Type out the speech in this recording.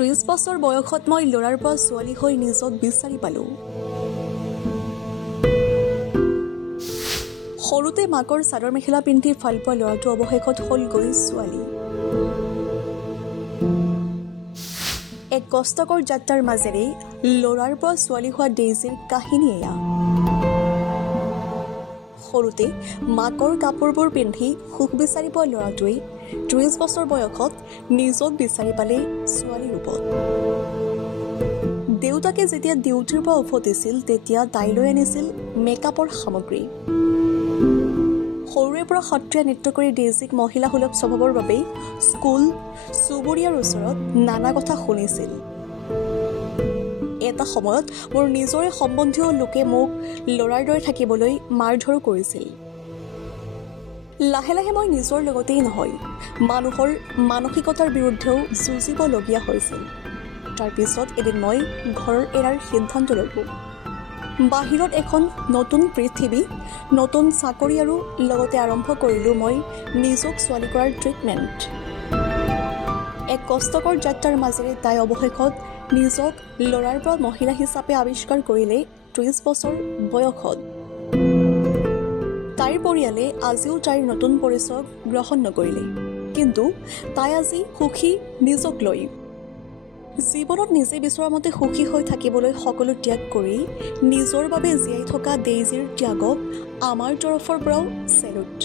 30 বছৰ বয়সত মই ল'ৰাৰ পৰা ছোৱালী হৈ নিজক বিচাৰি পালোঁ। সৰুতে মাকৰ চাদৰ মেখেলা পিন্ধি ভাল পোৱা ল'ৰাটো অৱশেষত হ'লগৈ ছোৱালী। এক কষ্টকৰ যাত্ৰাৰ মাজেৰে ল'ৰাৰ পৰা ছোৱালী হোৱা ডেইজিৰ কাহিনী এয়া। সৰুতে মাকৰ কাপোৰবোৰ পিন্ধি সুখ বিচাৰি পোৱা ল'ৰাটোৱে 30 বছৰ বয়সত নিজক বিচাৰি পালে ছোৱালী ৰূপত। দেউতাকে যেতিয়া ডিউটিৰ পৰা উভতিছিল তেতিয়া তাইলৈ আনিছিল মেকআপৰ সামগ্ৰী। সৰুৰে পৰা সত্ৰীয়া নৃত্য কৰি ডেইজিক মহিলাসুলভ স্বভাৱৰ বাবেই স্কুল, চুবুৰীয়াৰ ওচৰত নানা কথা শুনিছিল। এটা সময়ত মোৰ নিজৰে সম্বন্ধীয় লোকে মোক ল'ৰাৰ দৰে থাকিবলৈ মাৰধৰো কৰিছিল। লাহে লাহে মই নিজৰ লগতেই নহয়, মানুহৰ মানসিকতাৰ বিৰুদ্ধেও যুঁজিবলগীয়া হৈছিল। তাৰপিছত এদিন মই ঘৰ এৰাৰ সিদ্ধান্ত ল'লোঁ। বাহিৰত এখন নতুন পৃথিৱী, নতুন চাকৰি আৰু লগতে আৰম্ভ কৰিলোঁ মই নিজক ছোৱালী কৰাৰ ট্ৰিটমেণ্ট। এক কষ্টকৰ যাত্ৰাৰ মাজেৰে তাই অৱশেষত নিজক ল'ৰাৰ পৰা মহিলা হিচাপে আৱিষ্কাৰ কৰিলে 30 বছৰ বয়সত। তাইৰ পৰিয়ালে আজিও তাইৰ নতুন পৰিচয় গ্ৰহণ নকৰিলে, কিন্তু তাই আজি সুখী নিজক লৈ। জীৱনত নিজে বিচৰা মতে সুখী হৈ থাকিবলৈ সকলো ত্যাগ কৰি নিজৰ বাবে জীয়াই থকা ডেইজিৰ ত্যাগক আমাৰ তৰফৰ পৰাও চেলুট।